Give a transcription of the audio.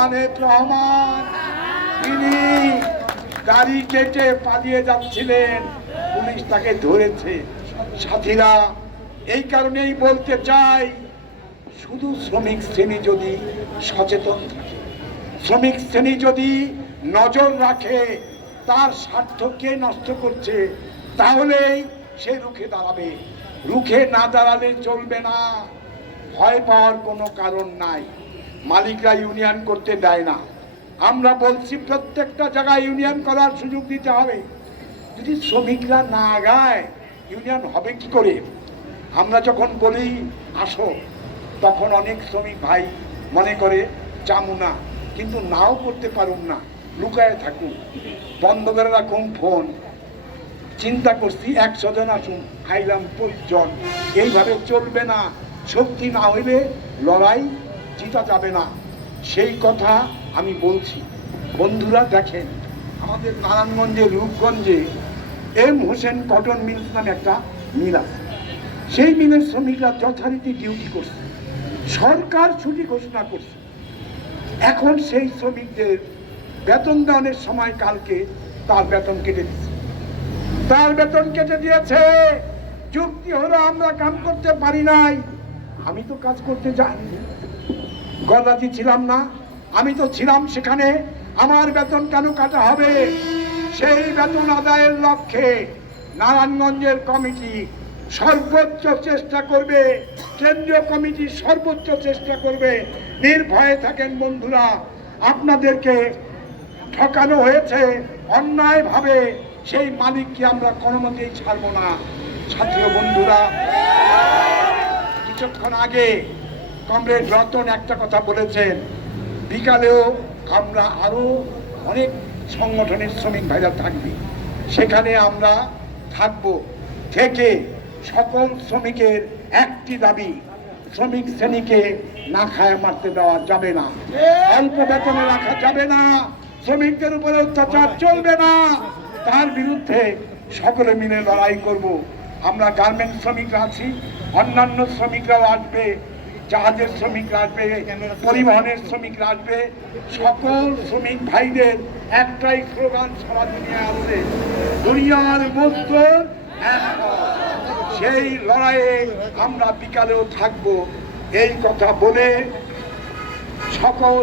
তারেক রহমান। তিনি গাড়ি কেটে পালিয়ে যাচ্ছিলেন। পুলিশ তাকে ধরেছে। সাথীরা, এই কারণেই বলতে চাই, শুধু শ্রমিক শ্রেণি যদি সচেতন থাকে, শ্রমিক শ্রেণি যদি নজর রাখে, তার স্বার্থ কে নষ্ট করছে, তাহলেই সে রুখে দাঁড়াবে। রুখে না দাঁড়ালে চলবে না। ভয় পাওয়ার কোনো কারণ নাই। মালিকরা ইউনিয়ন করতে দেয় না। আমরা বলছি প্রত্যেকটা জায়গায় ইউনিয়ন করার সুযোগ দিতে হবে। যদি শ্রমিকরা না গায় ইউনিয়ন হবে কি করে? আমরা যখন বলি, আসো, তখন অনেক শ্রমিক ভাই মনে করে, চামু না। কিন্তু নাও করতে পারুন না। লুকায় থাকুন। বন্ধ করে রাখুন ফোন। চিন্তা করছি, একশো জন আসুন। আইলাম পঁচিশ এইভাবে চলবে না। শক্তি না হইলে লড়াই জিতা যাবে না। সেই কথা আমি বলছি। বন্ধুরা, দেখেন, আমাদের নারায়ণগঞ্জে, রূপগঞ্জে এম হোসেন কটন মিলস নামে একটা মিল আছে। সেই মিলের শ্রমিকরা যথারীতি ডিউটি করছে। সরকার ছুটি ঘোষণা করছে। এখন সেই শ্রমিকদের বেতন দেওয়ানোর সময় কালকে তার বেতন কেটে দিচ্ছে। তার বেতন কেটে দিয়েছে। যুক্তি হলো আমরা কাম করতে পারি নাই। আমি তো কাজ করতে যাইনি গদাজি ছিলাম না, আমি তো ছিলাম সেখানে। আমার বেতন কেন কাটা হবে? সেই বেতন আদায়ের লক্ষ্যে নারায়ণগঞ্জের কমিটি সর্বোচ্চ চেষ্টা করবে। কেন্দ্রীয় কমিটি সর্বোচ্চ চেষ্টা করবে। নির্ভয়ে থাকেন বন্ধুরা, আপনাদেরকে ঠকানো হয়েছে। অন্যায়ভাবে সেই মালিককে আমরা কোনো মতেই ছাড়বো না। ছাত্র বন্ধুরা, কিছুক্ষণ আগে কমরেড রতন একটা কথা বলেছেন, বিকালেও আমরা আরও অনেক সংগঠনের শ্রমিক ভাইরা থাকবে। সেখানে আমরা থাকব। থেকে সকল শ্রমিকের একটি দাবি, শ্রমিক শ্রেণীকে না খায় মারতে দেওয়া যাবে না। অল্প বেতনে রাখা যাবে না। শ্রমিকদের উপরে অত্যাচার চলবে না। তার বিরুদ্ধে সকলে মিলে লড়াই করব। আমরা গার্মেন্ট শ্রমিকরা আছি, অন্যান্য শ্রমিকরাও আসবে। জাহাজের শ্রমিক আসবে পরিবহনের শ্রমিক আসবে সকল শ্রমিক ভাইদের একটাই স্লোগান সারা দুনিয়া আছে, দুনিয়ার মজদুর সেই লড়াইয়ে আমরা বিকালেও থাকব, এই কথা বলে সকল